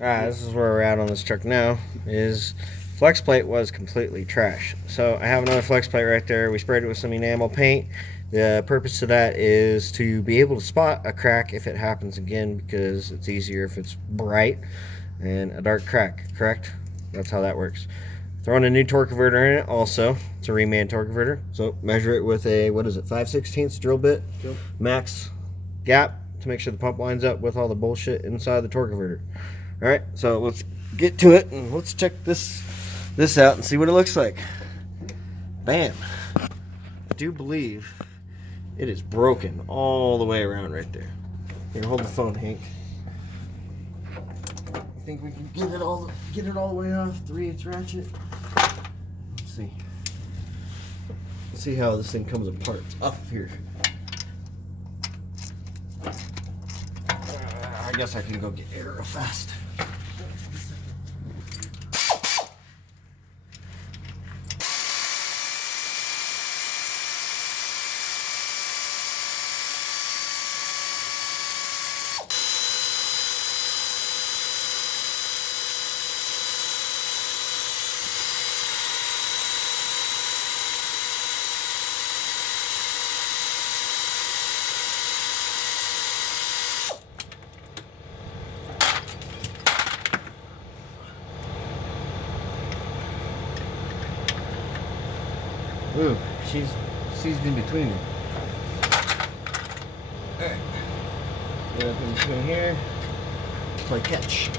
Alright, this is where we're at on this truck now. Is flex plate was completely trash. So I have another flex plate right there. We sprayed it with some enamel paint. The purpose of that is to be able to spot a crack if it happens again, because it's easier if it's bright and a dark crack, correct? That's how that works. Throwing a new torque converter in it also. It's a reman torque converter. So measure it with a, what is it, 5/16 drill bit? Yep. Max gap to make sure the pump lines up with all the bullshit inside the torque converter. Alright, so let's get to it and let's check this out and see what it looks like. Bam. I do believe it is broken all the way around right there. Here, hold the phone, Hank. I think we can get it all the way off. 3/8 ratchet. Let's see. Let's see how this thing comes apart. It's up here. I guess I can go get air real fast. Ooh, she's seized in between them. Alright. Get up in between here. Play catch.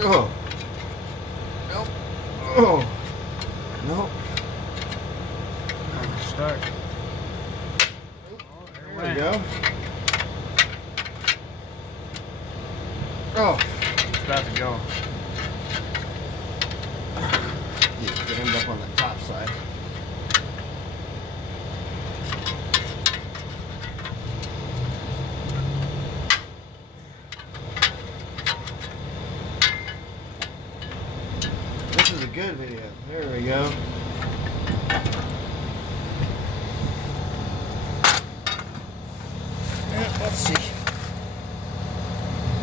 Oh. Nope. Oh. Nope. Start. There we go. Oh. It's about to go. It end up on the top side. This is a good video. There we go. Let's see.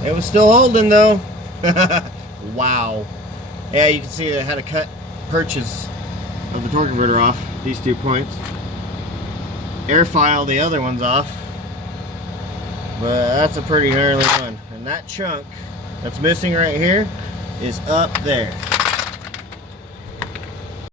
It was still holding though. Wow. Yeah, you can see it had a cut purchase of the torque converter off. These 2 points. Air file the other ones off. But that's a pretty gnarly one. And that chunk that's missing right here is up there.